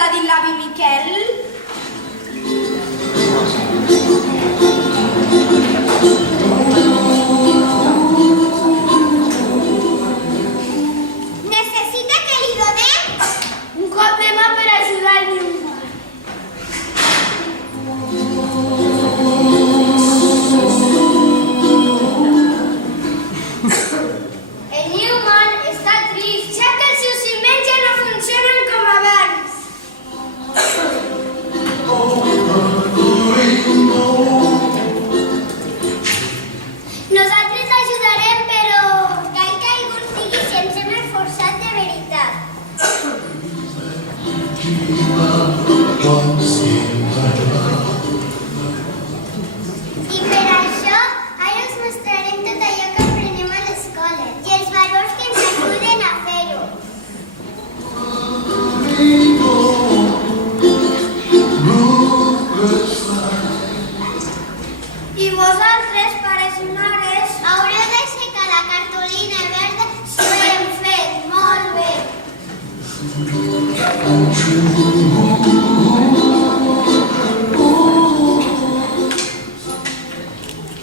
t'ha dit l'avi Miquel? Necessita que li donem? Un cop de mà per ajudar el Newman. El Newman està trist, ja que els seus ciments ja no funcionen com abans. Nosaltres l'ajudarem, però cal que algú ens digui si ens hem esforçat de veritat. I per això, ara us mostrarem tot allò que aprenem a l'escola i els valors que ens ajuden a fer-ho. I vosaltres, pares i mares, haureu d'aixecar la cartolina verda si ho hem fet molt bé.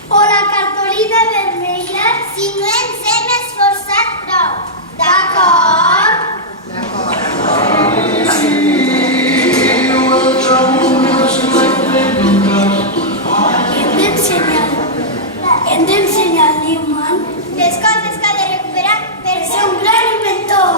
O la cartolina vermella si no ens hem esforçat prou. D'acord? Hem d'ensenyar al Newman Les coses que ha de recuperar per ser un gran inventor.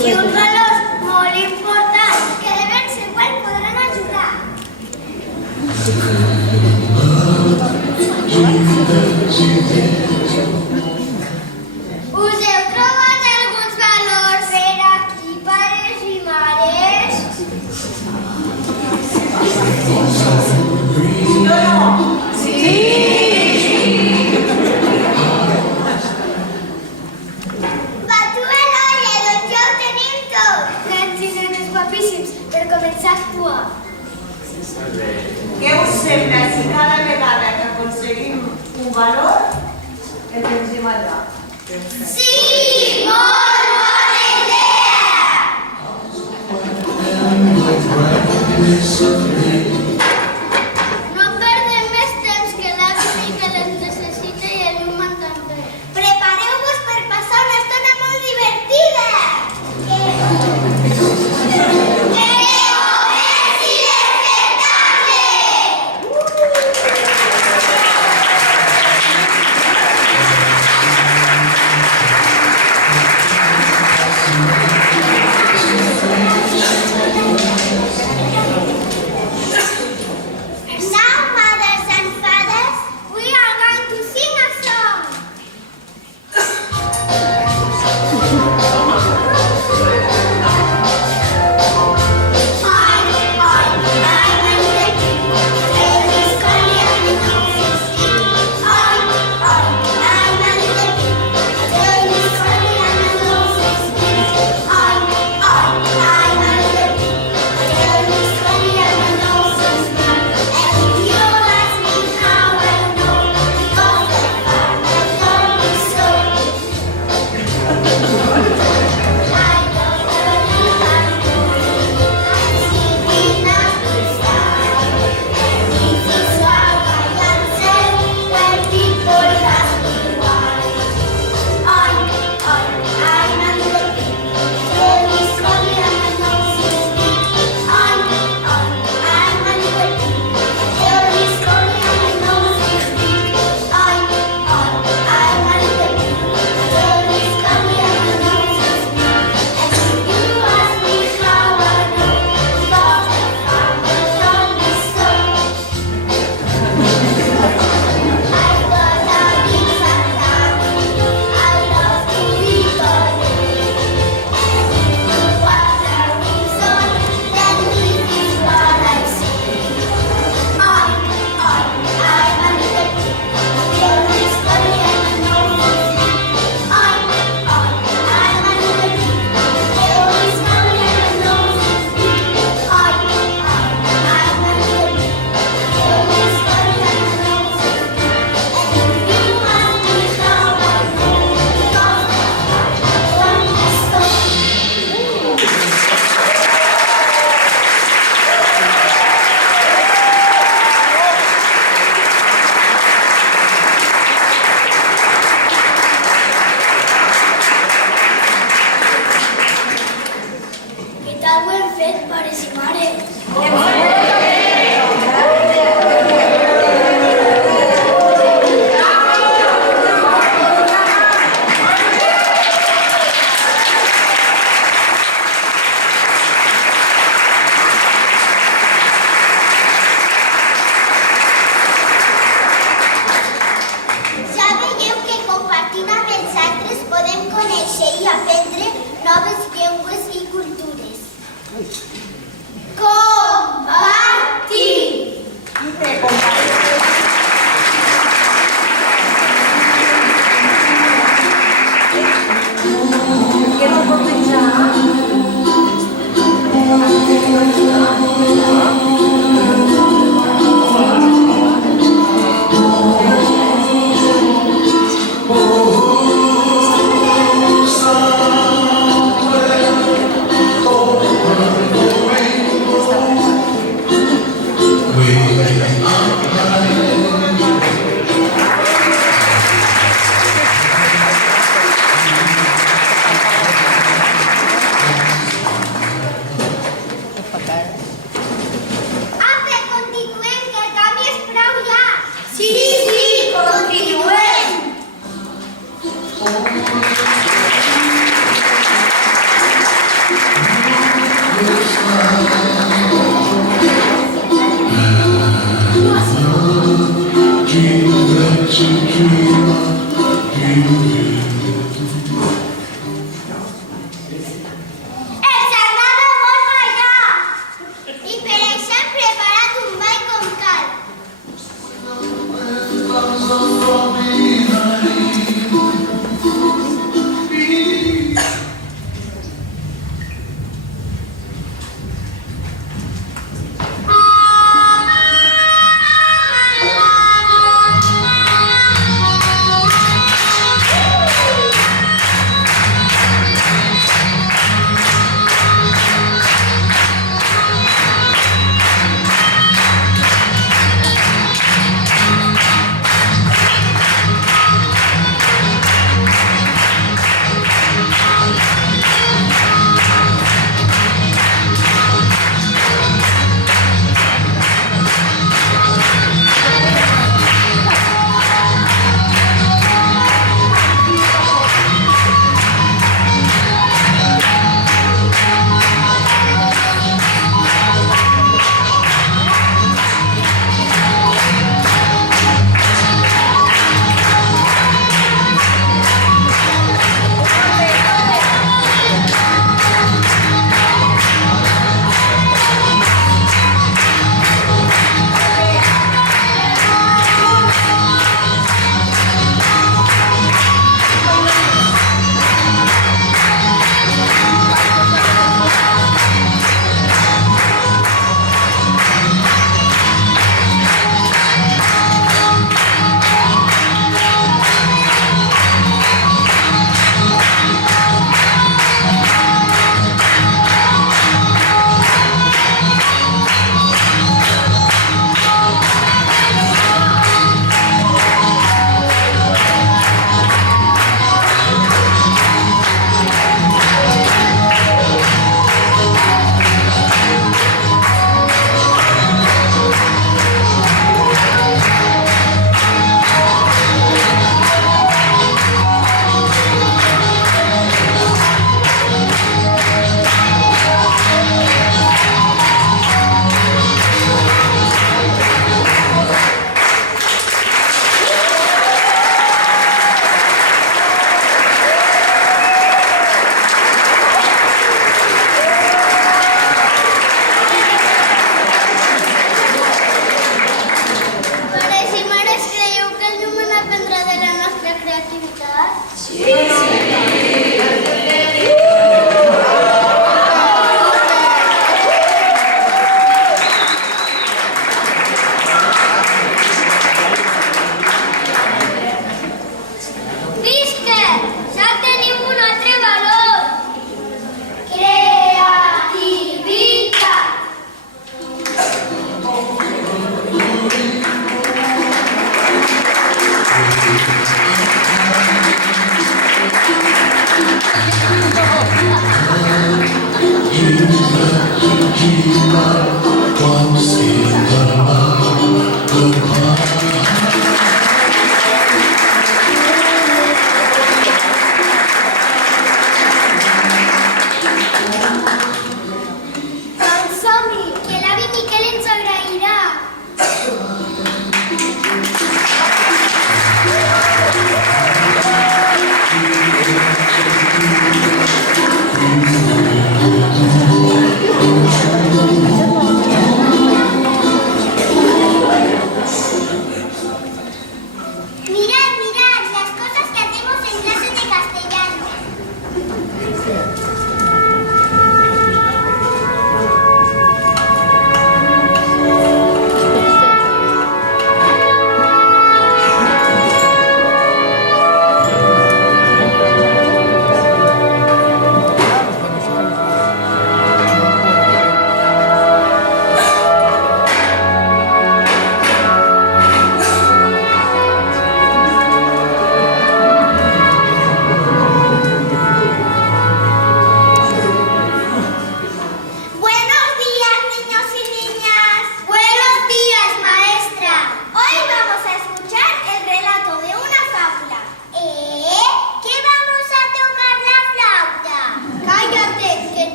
I uns valors molt importants que de ben segur el podran ajudar. Us heu trobat alguns valors per aquí, pares i mares? Batu a l'olla, doncs ja ho tenim tot. Nens i nenes guapíssims, per començar a actuar. Què us sembla si cada vegada que aconseguim un valor el pensem allà? Sí, molt bona idea! No perdem més temps, que l'avi Miquel ens necessita i el Newman també. Prepareu-vos per passar una estona molt divertida!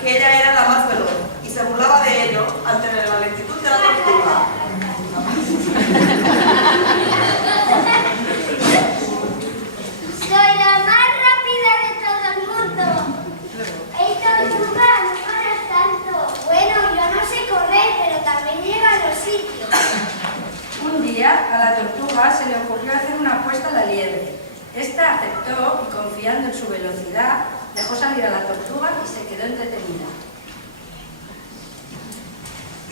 que ella era la más veloz y se burlaba de ello al tener la lentitud de la tortuga. Soy la más rápida de todo el mundo. ¡Ey, tortuga, no corras tanto! Bueno, yo no sé correr, pero también llego a los sitios. Un día a la tortuga se le ocurrió hacer una apuesta a la liebre. Esta aceptó y, confiando en su velocidad, dejó salir a la tortuga y se quedó entretenida.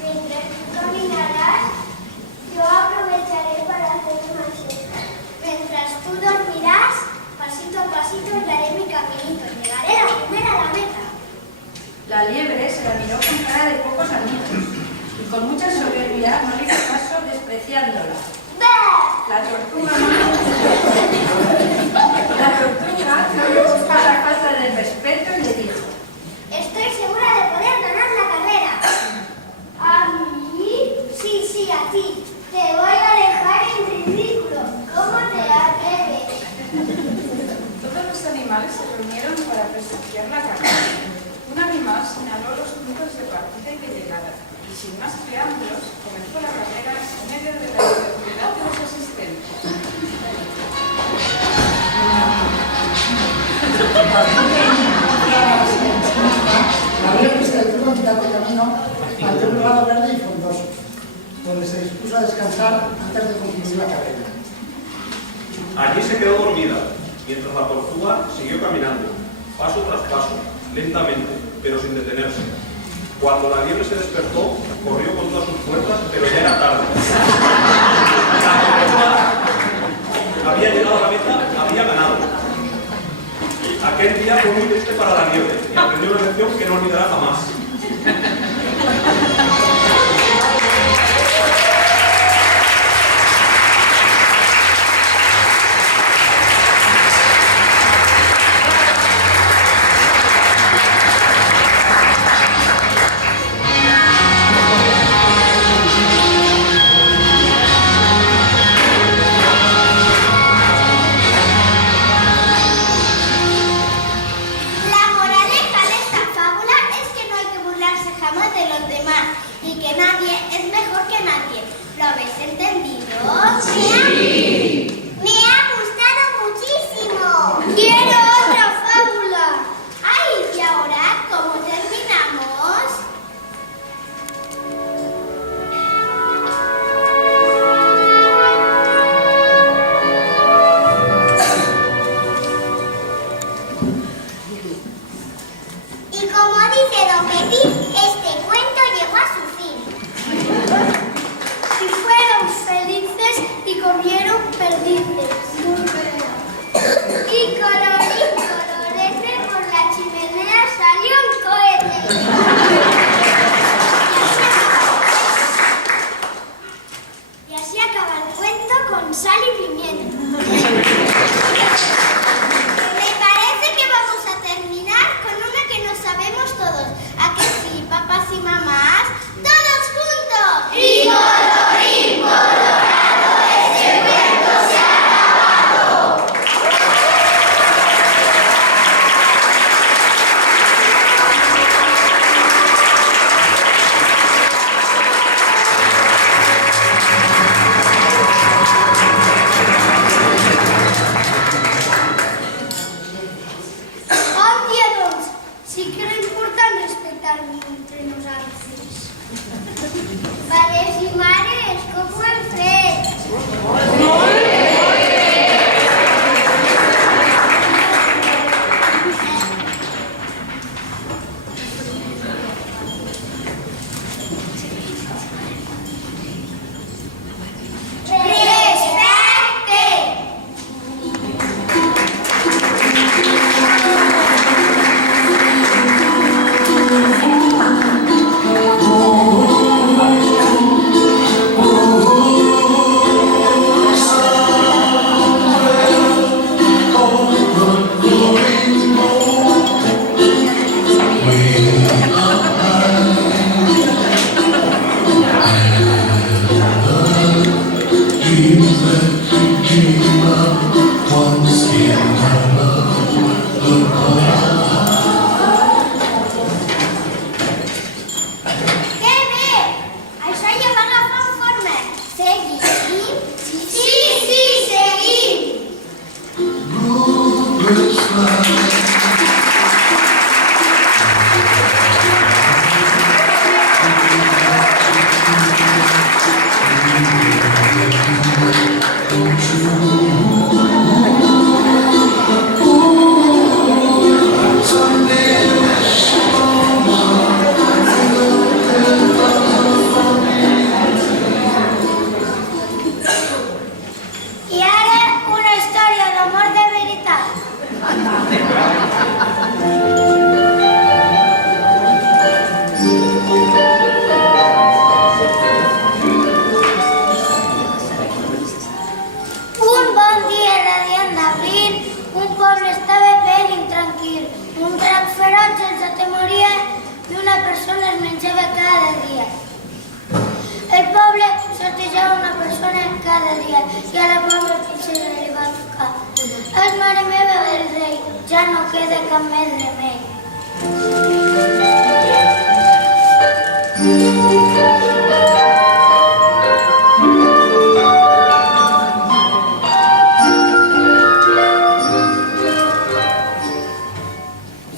Mientras tú caminarás, yo aprovecharé para hacer una siesta. Mientras tú dormirás, pasito a pasito haré mi caminito. Llegaré la primera a la meta. La liebre se la miró con cara de pocos amigos y con mucha soberbia no le hizo caso, despreciándola. La tortuga no le gustó la falta de respeto y le dijo: Estoy segura de poder ganar la carrera. ¿A mí? Sí, a ti. Te voy a dejar en ridículo. ¿Cómo te atreves? Todos los animales se reunieron para presenciar la carrera. Un animal señaló los puntos de partida y de llegada, y sin más preámbulos comenzó la carrera en medio de la incredulidad de los asistentes. La liebre se detuvo en mitad del camino ante un prado verde y frondoso, donde se dispuso a descansar antes de concluir la carrera. Allí se quedó dormida, mientras la tortuga siguió caminando, paso tras paso, lentamente, pero sin detenerse. Cuando la liebre se despertó, corrió con todas sus fuerzas, pero ya era tarde. La tortuga había llegado a la meta, había ganado. Aquel día fue muy triste para la liebre y aprendió una lección que no olvidará jamás. La moraleja de esta fábula es que no hay que burlarse jamás de los demás y que nadie es mejor que nadie. ¿Lo habéis entendido? ¡Sí! ¡Me ha gustado muchísimo! ¡Quiero otra fábula! ¡Ay! ¿Y ahora cómo terminamos? Y como dice Don Petit, este cuento llegó a su fin. Si fueron felices y comieron perdices. Y colorín colorete, por la chimenea salió un cohete. Y así acaba el cuento con sal y pimienta. Me parece que vamos a terminar con una que nos sabemos todos. ¿A que sí? I ara una història d'amor de veritat. Un bon dia radiant d'abril, un poble estava ben intranquil. Un drac feroç els atemoria i una persona es menjava cada dia. El poble sortejava una persona cada dia i a la pobra princesa li va tocar. És mare meva del rei, ja no queda cap més remei.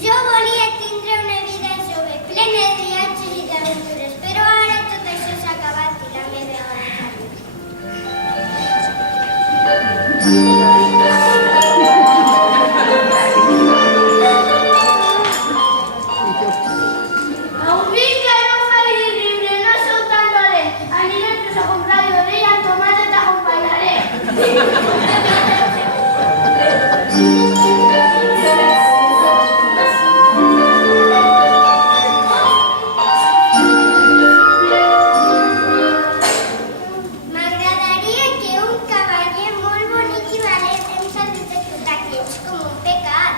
Jo volia tindre una vida jove, plena de viatges i d'aventures, però ara tot això s'ha acabat i la meva hora. Heu vist que no faig riure, no sou tan dolent. Aniré a comprar llorer i amb tomàquet t'acompanyaré. M'agradaria que un cavaller molt bonic i valent em saltés de tot aquests com un pecat.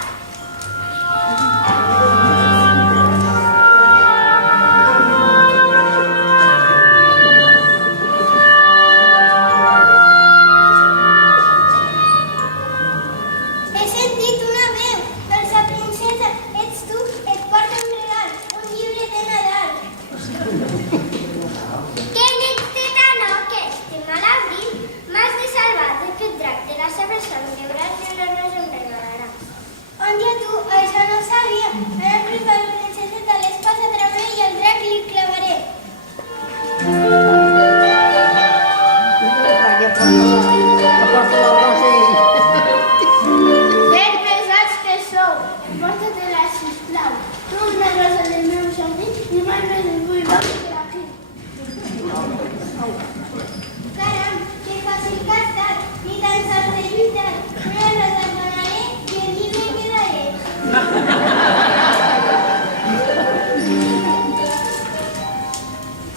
He sentit una veu. Dolça princesa, ets tu, et porto un regal, un llibre de Nadal. Que nit de tan que estem a l'abril, m'has de salvar d'aquest drac de la seva son, veuràs que no ens en regalarà. On ja tu, això no ho sabia. Ara preparo princeseta l'espasa tramell i el drac li clavaré. Ben pesats que sou, porta-te-la, sisplau. Tu una rosa del meu jardí i mai no el vull veure per aquí. Caram, que fàcil que ha estat, ni tan sols he lluitat. Una rosa et donaré i el llibre quedaré.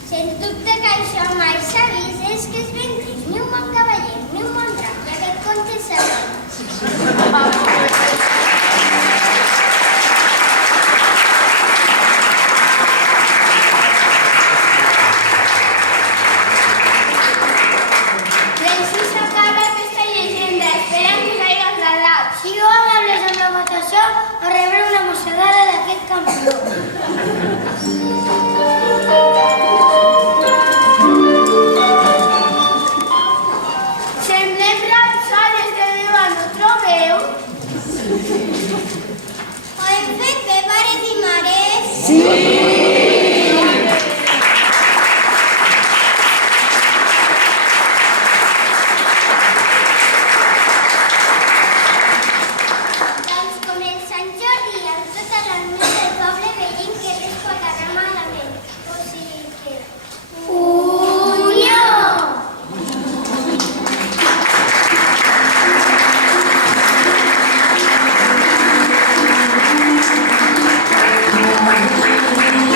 Sens dubte que això mai s'ha vist, és que és ben trist. Ni un bon cavaller, ni un bon drac, i aquest conte s'ha Així s'acaba aquesta llegenda. Esperem que us hagi agradat. Sigueu amables amb la votació o rebreu una mossegada d'aquest campió. Semblem rapsades de Déu, no trobeu? Ho hem fet bé, pares i mares? Sí! Doncs com el Sant Jordi, amb tota la ment del poble veient que res pot anar malament. O sigui que... Unió! Thank you.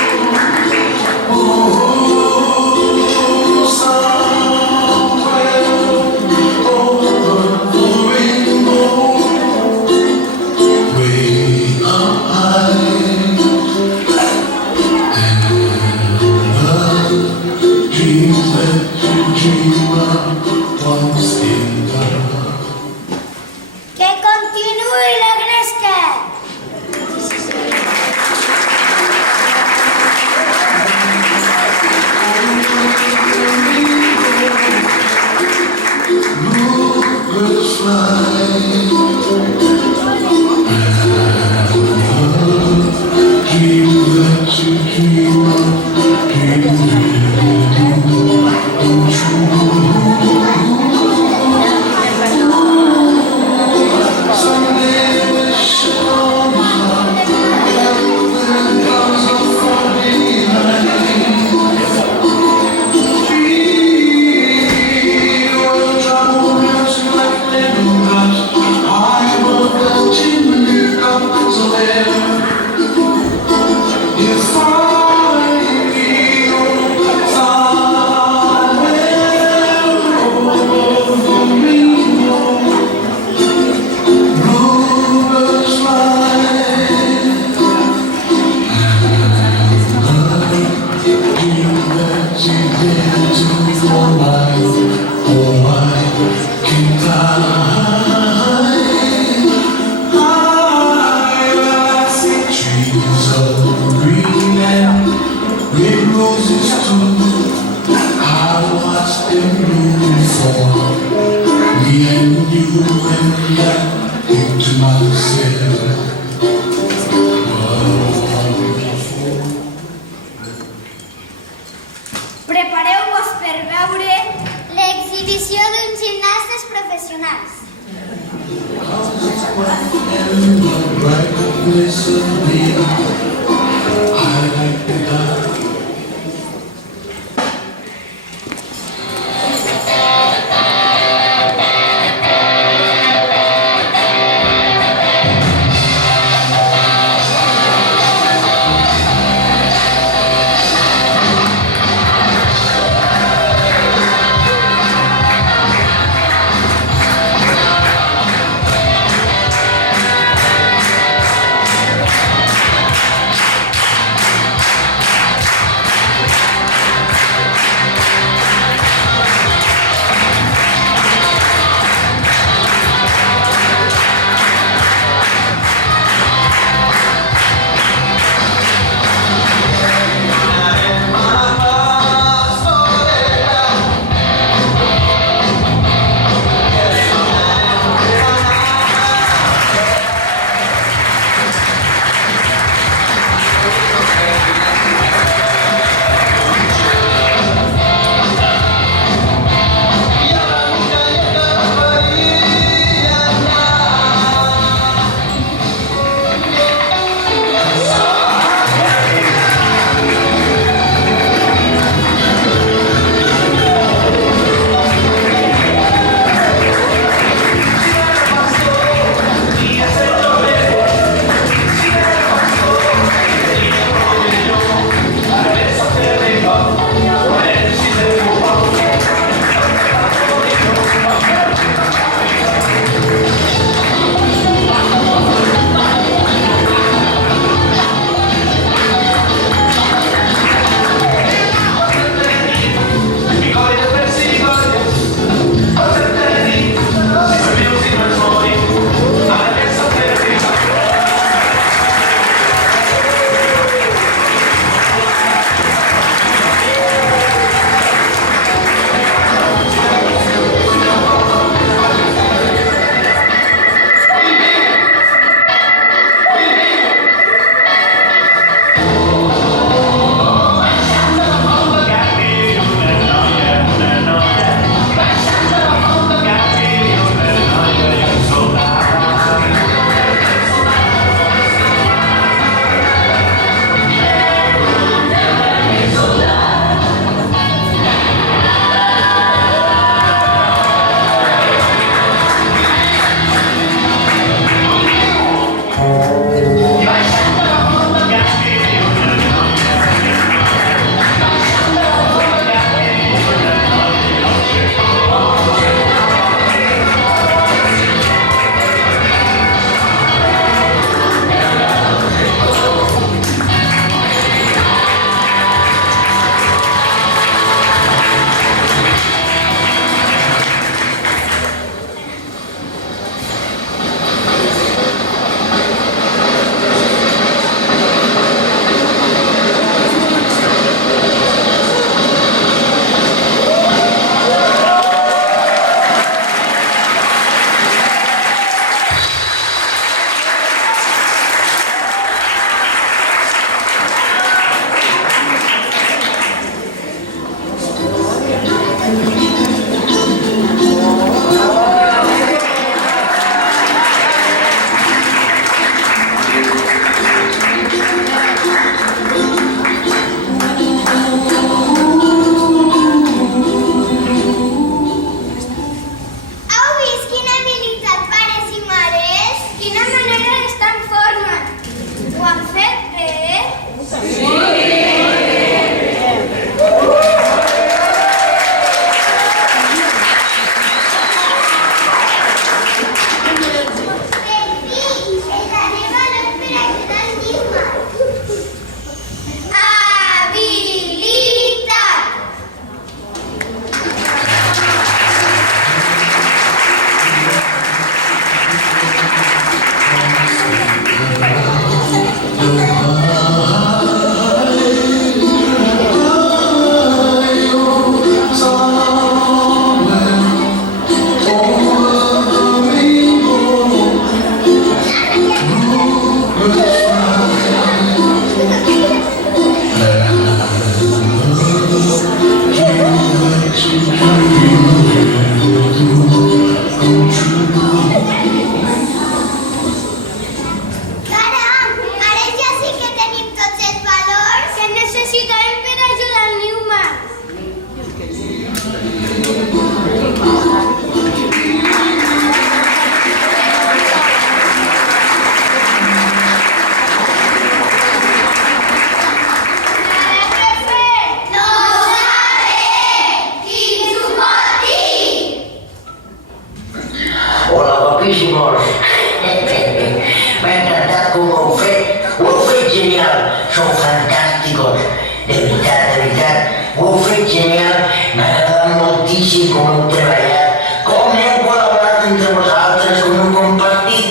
genial, son fantásticos. De veritat, ho heu fet genial, m'ha agradat moltíssim com heu treballat, com heu col·laborat entre vosaltres, com heu compartit.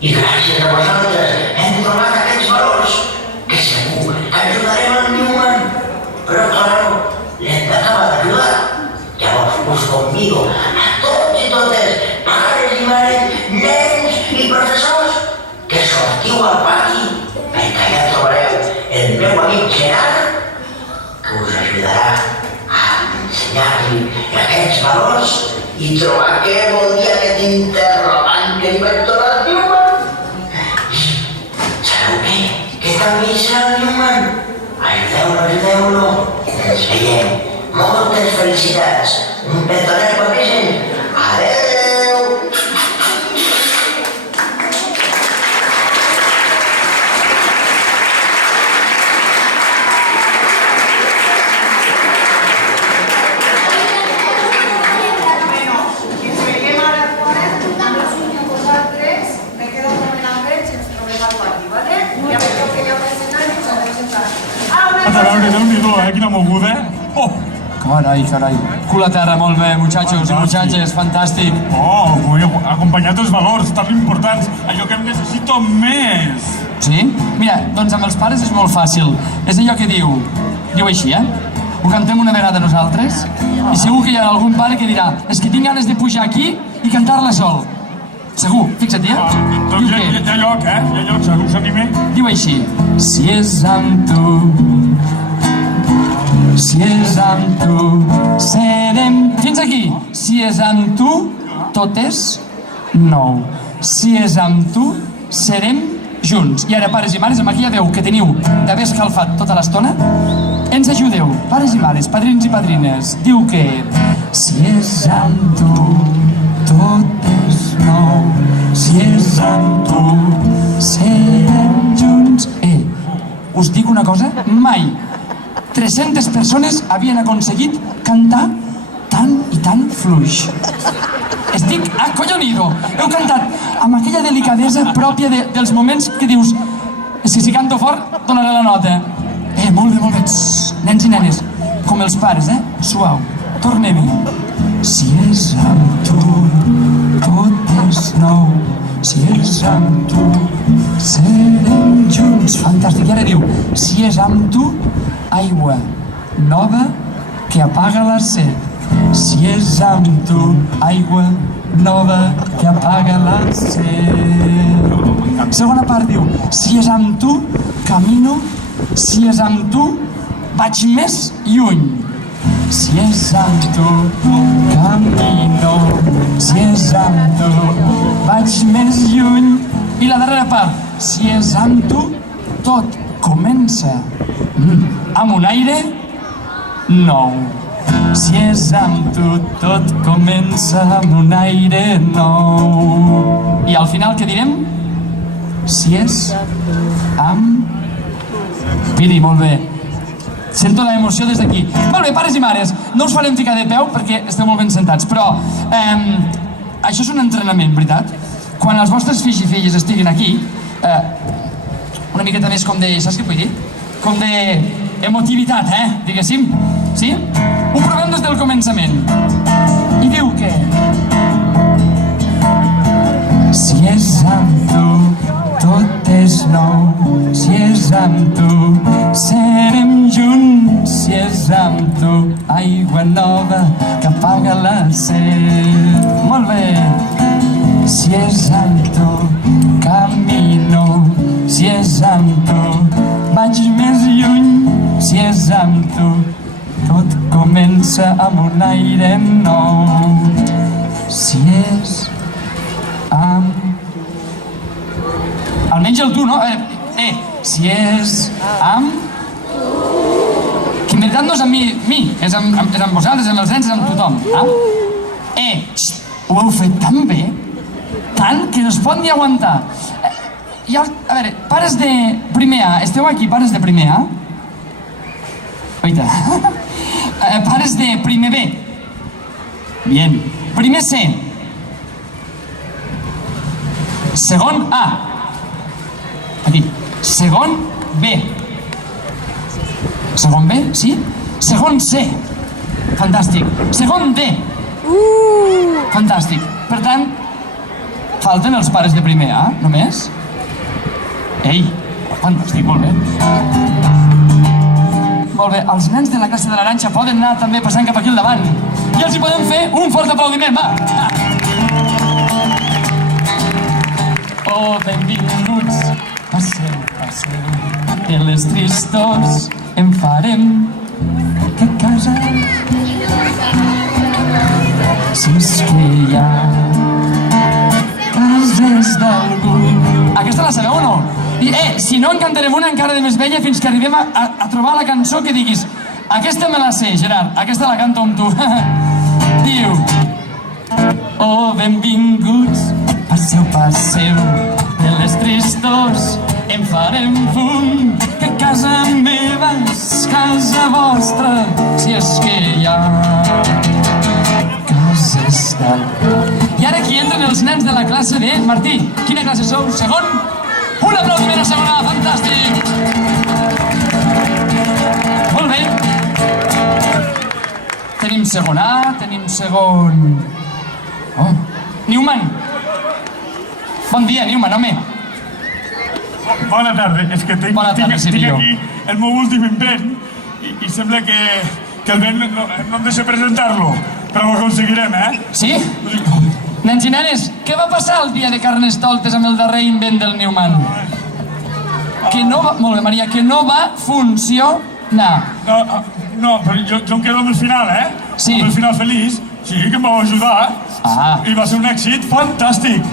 I gràcies a vosaltres hem trobat aquests valors que segur que ajudarem al Newman. Però, clar, l'hem d'acabar d'ajudar. Llavors us convido a tots i totes, pares i mares, nens i professors, que sortiu al pati, perquè allà trobareu el meu amic Gerard, que us ajudarà a ensenyar-li aquests valors i trobar què vol dir aquest interrogant que li vaig donar al Newman. Sabeu què? Que també serà el Newman. Ajudeu-lo, ajudeu-lo. Ens veiem. Moltes felicitats. Un petonet guapíssim. Adeu! A veure, Déu-n'hi-do, quina moguda. Oh! Carai, carai. Cul a terra, molt bé, muchachos i muchaches, fantàstic. Oh, acompanyat dels valors tan importants, allò que em necessito més. Sí? Mira, doncs amb els pares és molt fàcil. És allò que diu així, Ho cantem una vegada nosaltres i segur que hi ha algun pare que dirà és que tinc ganes de pujar aquí i cantar-la sol. Segur, fixa't, Doncs hi ha lloc, Hi ha lloc, segur, s'anime. Diu així. Si és amb tu, si és amb tu, serem... Fins aquí. Si és amb tu, tot és nou. Si és amb tu, serem junts. I ara, pares i mares, amb aquella veu que teniu d'haver escalfat tota l'estona, ens ajudeu, pares i mares, padrins i padrines. Diu que si és amb tu, tot és nou. Si és amb tu, serem junts. Us dic una cosa, mai 300 persones havien aconseguit cantar tan i tan fluix. Estic acollonido. Heu cantat amb aquella delicadesa pròpia dels moments que dius és que si canto fort donaré la nota. Molt bé, molt bé. Nens i nenes, com els pares, suau. Tornem-hi. Si és amb tu, tot és nou. Si és amb tu, serem junts. Fantàstic. I ara diu, si és amb tu, aigua nova que apaga la set. Si és amb tu, aigua nova que apaga la set. Segona part diu, si és amb tu, camino. Si és amb tu, vaig més lluny. Si és amb tu, camino. Si és amb tu, vaig més lluny. I la darrera part, si és amb tu, tot comença amb un aire nou. Si és amb tu, tot comença amb un aire nou. I al final què direm? Si és amb... Miri, molt bé. Sento l'emoció des d'aquí. Molt bé, pares i mares, no us farem ficar de peu perquè esteu molt ben sentats, però això és un entrenament, veritat? Quan els vostres fills i filles estiguin aquí, una miqueta més com de... Saps què vull dir? Com de emotivitat, diguéssim. Sí? Ho provem des del començament. I diu que... Si és amb tu, tot és nou. Si és amb tu, serem junts. Si és amb tu, aigua nova que apaga la set. Molt bé. Si és amb tu, camino. Si és amb tu, vaig més lluny. Si és amb tu, tot comença amb un aire nou. Si és amb... Almenys el tu, no? Si és amb... Que en veritat no és amb mi, és amb vosaltres, amb els nens, és amb tothom. Ho heu fet tan bé, tant, que no es pot ni aguantar. A veure, pares de primer A, esteu aquí, pares de primer A? Oita. Pares de primer B. Bien. Primer C. Segon A. Aquí. Segon B. Segon B, sí? Segon C. Fantàstic. Segon D. Fantàstic. Per tant, falten els pares de primer A, només? Ei, fantàstic, molt bé. Molt bé, els nens de la classe de l'Arantxa poden anar també passant cap aquí al davant. I els hi podem fer un fort aplaudiment, va! Oh, benvinguts, passeu, passeu, de les tristors en farem que casa. Si és que hi ha cases d'algú. Aquesta la sabeu o no? I, si no, en cantarem una encara de més vella fins que arribem a trobar la cançó que diguis aquesta me la sé, Gerard, aquesta la canto amb tu. Diu: oh, benvinguts, passeu, passeu, de les tristors en farem fum, que casa meva és casa vostra, si és que hi ha cases d'algú. I ara aquí entren els nens de la classe de... Martí, quina classe sou? Segon? Un aplaudiment a segona, fantàstic! Molt bé. Tenim segon A, tenim segon... Oh, Newman. Bon dia, Newman, home. Bona tarda, és que tinc Sevilló. aquí el meu últim invent i sembla que el Ben no em deixa presentar-lo, però ho aconseguirem, Sí? Nens i nenes, què va passar el dia de Carnestoltes amb el darrer invent del Newman? Que no va... Molt bé, Maria, que no va funcionar. No, però jo em quedo amb el final, Sí. Amb el final feliç. Sí, que em vau ajudar. I va ser un èxit fantàstic.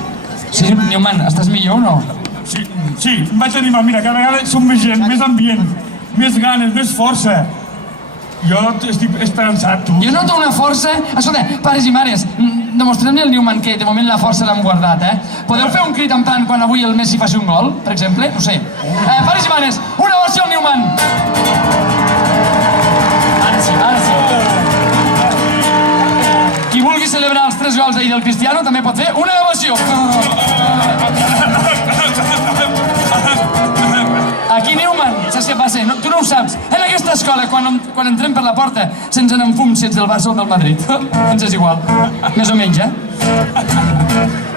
Sí, Newman, estàs millor o no? Sí, em vaig animar. Mira, cada vegada som més gent, més ambient, més ganes, més força. Jo estic esperançat, tu. Jo noto una força... Escolta, pares i mares, demostrem-li al Newman que de moment la força l'hem guardat, Podeu fer un crit en plan quan avui el Messi faci un gol, per exemple? No sé. Pares i mares, una ovació al Newman! Ara sí, ara sí. Qui vulgui celebrar els 3 gols d'ahir del Cristiano també pot fer una ovació. Aquí, Newman, saps què passa? No, tu no ho saps. En aquesta escola, quan entrem per la porta, se'ns en enfum si ets del Barça o del Madrid. Ens és igual. Més o menys,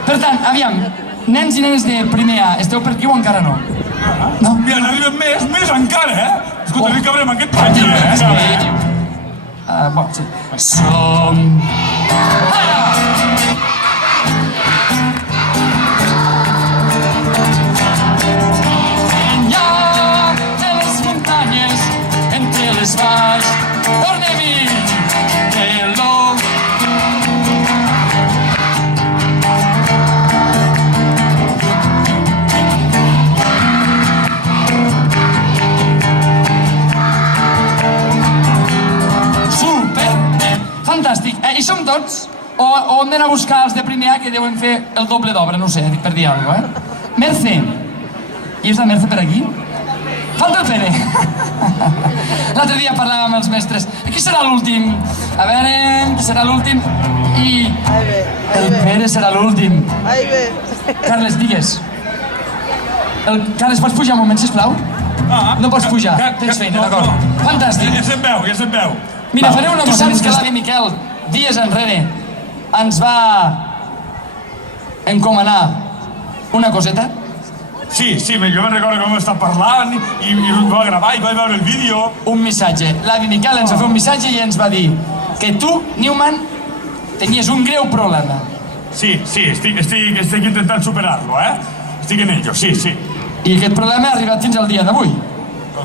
Per tant, aviam, nens i nenes de primer A, esteu per aquí o encara no? No? Mira, n'arriben més encara, Escolta, que cabrem aquest pati, Bon, sí. Som... Enllà de les muntanyes, entre les valls, tornem-hi de l'ou. Fantàstic. I som tots? O hem d'anar a buscar els de primer A que deuen fer el doble d'obra? No ho sé, per dir alguna cosa, Merce. I és la Merce per aquí? Falta el Pere. L'altre dia parlàvem amb els mestres. Qui serà l'últim? A veure, qui serà l'últim? I... el Pere serà l'últim. Carles, digues. Carles, pots pujar un moment, sisplau? No pots pujar. Tens feina, d'acord. Fantàstic. Ja se't veu. Mira, faré una cosa. Saps que l'avi Miquel, dies enrere, ens va encomanar una coseta? Sí, jo me'n recordo que vam estar parlant i ho va gravar i vaig veure el vídeo. Un missatge. L'avi Miquel ens va fer un missatge i ens va dir que tu, Newman, tenies un greu problema. Sí, estic intentant superar-lo, Estic en ello, sí. I aquest problema ha arribat fins al dia d'avui?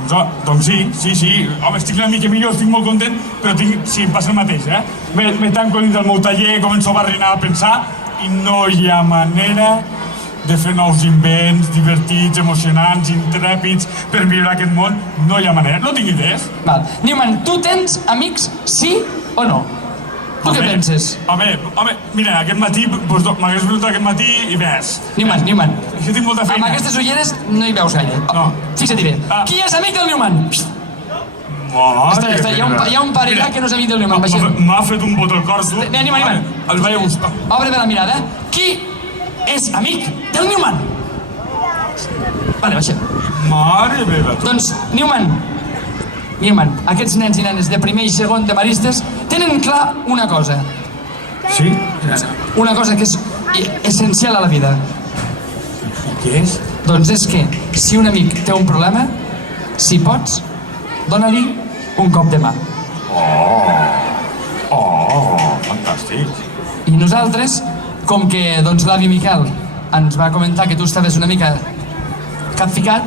Doncs sí. Home, estic una mica millor, estic molt content, però sí, em passa el mateix, Me tanco dins del meu taller, començo a barrinar, a pensar, i no hi ha manera de fer nous invents divertits, emocionants, intrèpids, per viure aquest món. No hi ha manera, no tinc idees. Val. Newman, tu tens amics, sí o no? Tu què penses? Home, mira, aquest matí, m'hagués vingut aquest matí i ves. Newman. Jo tinc molta feina. Amb aquestes ulleres no hi veus gaire. No. Fixa-t'hi bé. Qui és amic del Newman? Espera, hi ha un pare allà que no és amic del Newman. M'ha fet un bot al cor, tu. Newman. El vaig a buscar. Obre bé la mirada. Qui és amic del Newman? Vale, baixem. Mare meva, tu. Doncs, Newman, aquests nens i nenes de primer i segon de Maristes tenen clar una cosa. Sí? Una cosa que és essencial a la vida. Què és? Doncs és que, si un amic té un problema, si pots, dóna-li un cop de mà. Oh, fantàstic. I nosaltres, com que doncs, l'avi Miquel ens va comentar que tu estaves una mica capficat,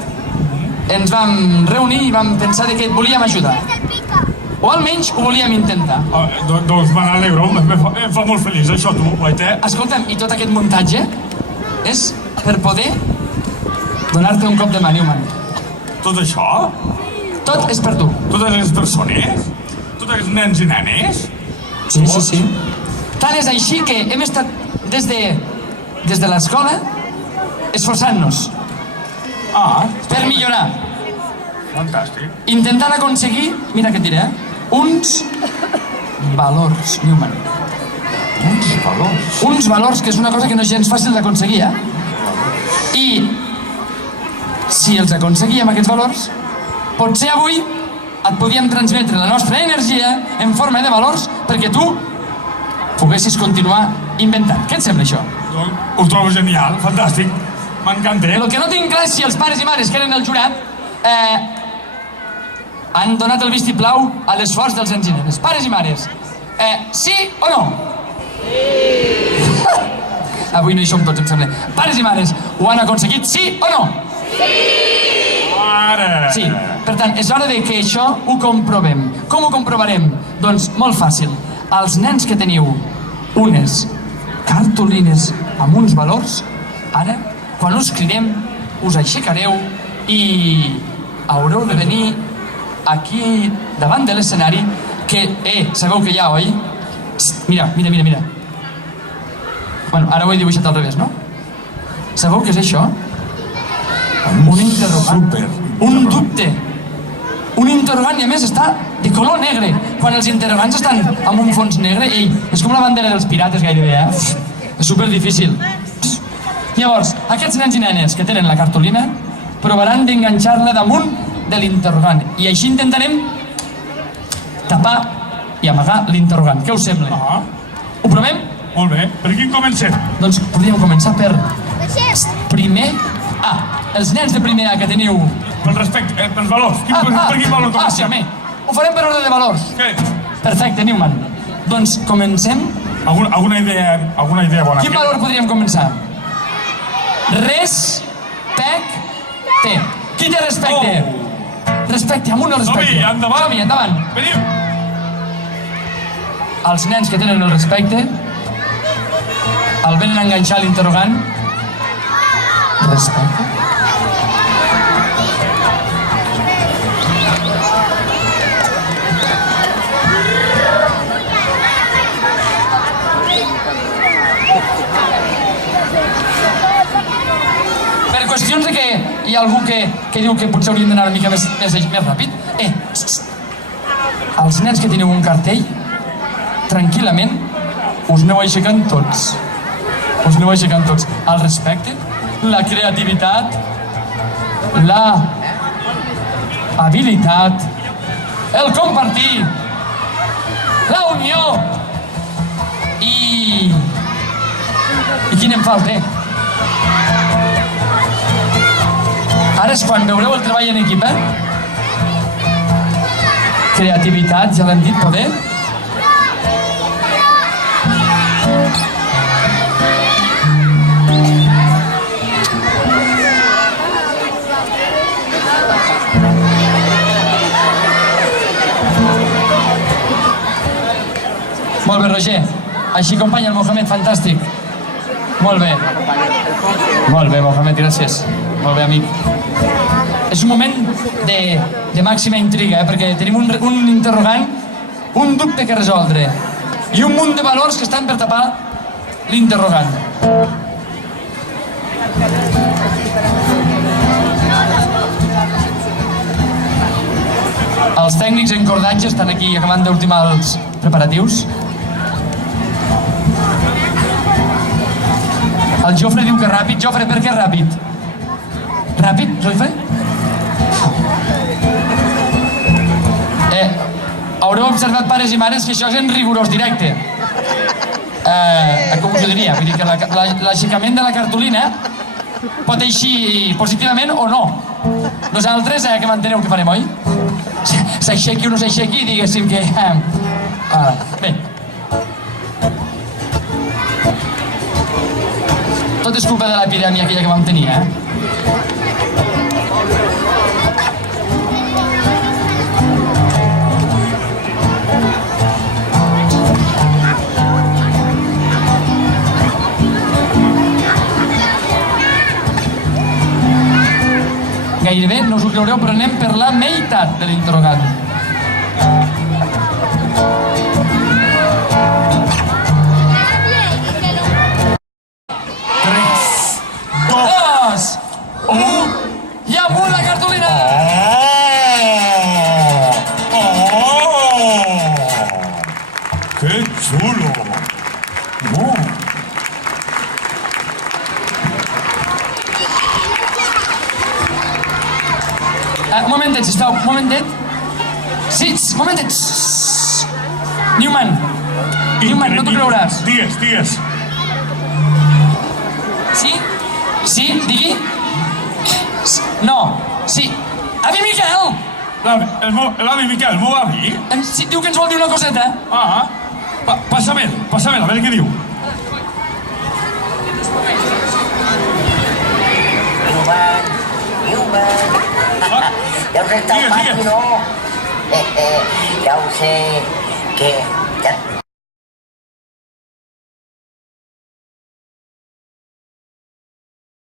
ens vam reunir i vam pensar que et volíem ajudar. O almenys ho volíem intentar. Doncs me n'alegro, em fa molt feliç això, tu, Guaité. Escolta'm, i tot aquest muntatge és per poder donar-te un cop de mà, Newman. Tot això? Tot és per tu. Totes les persones? Tots aquests nens i nenes? Sí. Tant és així que hem estat des de l'escola esforçant-nos per millorar. Fantàstic. Intentant aconseguir, mira què et diré, uns valors, Newman. Uns valors? Uns valors que és una cosa que no és gens fàcil d'aconseguir, I si els aconseguíem, aquests valors, potser avui et podíem transmetre la nostra energia en forma de valors perquè tu poguessis continuar inventant. Què et sembla, això? Ho trobo genial, fantàstic. M'encanta. El que no tinc clar és si els pares i mares que eren el jurat han donat el vistiplau a l'esforç dels nens i nenes. Pares i mares, sí o no? Sí! Avui no hi som tots, em sembla. Pares i mares, ho han aconseguit, sí o no? Mare! Sí, per tant, és hora de que això ho comprovem. Com ho comprovarem? Doncs molt fàcil. Els nens que teniu unes cartolines amb uns valors, ara, quan us cridem, us aixecareu i haureu de venir aquí davant de l'escenari que, sabeu que hi ha, oi? Mira. Bueno, ara ho he dibuixat al revés, no? Sabeu què és això? Un interrogant. Un dubte. Un interrogant, i a més està de color negre. Quan els interrogants estan amb un fons negre, és com la bandera dels pirates gairebé, És superdifícil. Llavors, aquests nens i nenes que tenen la cartolina provaran d'enganxar-la damunt de l'interrogant. I així intentarem tapar i amagar l'interrogant. Què us sembla? Ho provem? Molt bé. Per quin comencem? Doncs podríem començar per primer A. Els nens de primer A que teniu... Pel respecte, pels valors. Per quin valor comencem? Sí, home. Ho farem per ordre de valors. Què? Perfecte, Newman. Doncs comencem... Alguna idea bona? Quin valor podríem començar? Respecte. Qui té respecte? Respecte, amb un o respecte. Som-hi, endavant. Som-hi, endavant. Veniu. Els nens que tenen el respecte el venen a enganxar l'interrogant. Respecte. Per qüestions de que hi ha algú que diu que potser haurien d'anar una mica més ràpid. Els nens que teniu un cartell, tranquil·lament, us aneu aixecant tots. El respecte, la creativitat, la habilitat, el compartir, la unió i quin em falta? Ara és quan veureu el treball en equip, Creativitat, ja l'hem dit, poder. Molt bé, Roger. Així acompanya el Mohamed, fantàstic. Molt bé. Molt bé, Mohamed, gràcies. Molt bé, amic. És un moment de màxima intriga, perquè tenim un interrogant, un dubte que resoldre i un munt de valors que estan per tapar l'interrogant. Els tècnics en cordatge estan aquí acabant d'ultimar els preparatius. El Jofre diu que ràpid. Jofre, per què ràpid? Ràpid, Roife? Haureu observat, pares i mares, que això és en rigorós directe. Com us ho diria? Vull dir que l'aixecament de la cartolina pot eixir positivament o no. Nosaltres, que m'enteneu que farem, oi? S'aixequi o no s'aixequi, diguéssim que... Bé. Tot és culpa de l'epidèmia aquella que vam tenir, Gairebé, no us ho creureu, però anem per la meitat de l'interrogant. 2, 1, i amunt la cartolina! ¡Qué chulo! Un momentet, sisplau, un momentet. Sí, un momentet. Newman, no t'ho creuràs. Digues. Sí? Sí, digui? No, sí. Avi Miquel! L'avi Miquel, el meu avi? Sí, diu que ens vol dir una coseta. Passamel, a veure què diu. Deus estar fàcil, no? Ja ho sé, que